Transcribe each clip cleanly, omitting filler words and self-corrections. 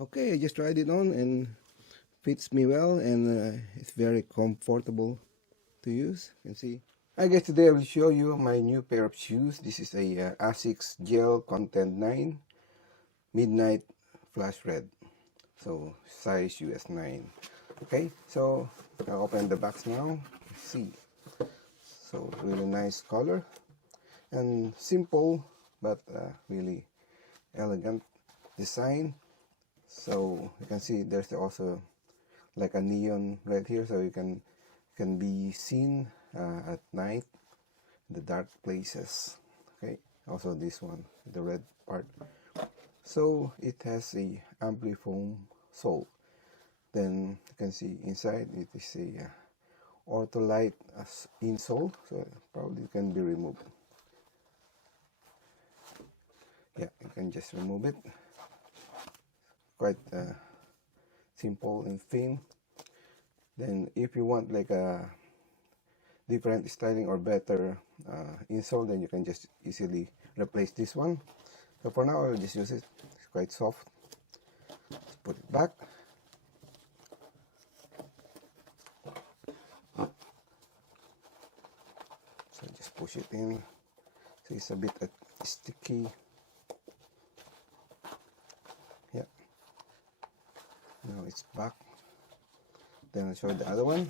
Okay, I just tried it on and fits me well, and it's very comfortable to use. You can see. I guess today I will show you my new pair of shoes. This is a Asics Gel-Contend 9 Midnight Flash Red. So size US 9. Okay, so I'll open the box now. See. So really nice color and simple but really elegant design. So you can see there's also like a neon red here, so you can be seen at night, the dark places. Okay, also this one, the red part. So it has a amplifoam sole. Then you can see inside it is a ortholite insole, so probably can be removed. Yeah, you can just remove it. Quite simple and thin. Then if you want like a different styling or better insole, then you can just easily replace this one. So for now I'll just use it. It's quite soft. Let's put it back. So just push it in. So it's a bit sticky. Yeah. Now it's back. Then I'll show you the other one.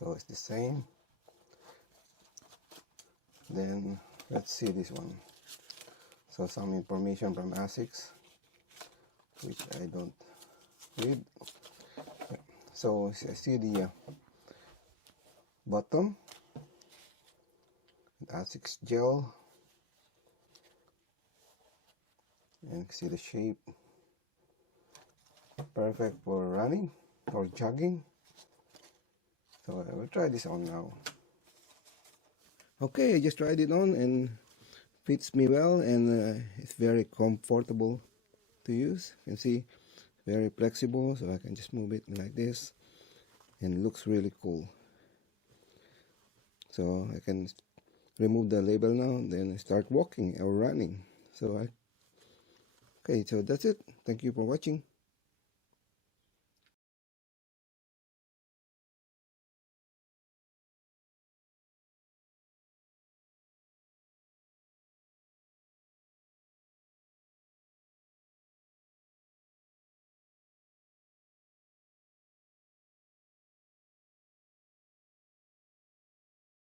So it's the same. Then let's see this one. So some information from Asics, which I don't read. Yeah. So see the bottom, Asics gel, and see the shape. Perfect for running or jogging. So I will try this on now. Okay, I just tried it on and fits me well, and it's very comfortable to use. You can see very flexible, so I can just move it like this, and it looks really cool. So I can remove the label now, then start walking or running. Okay, so that's it. Thank you for watching.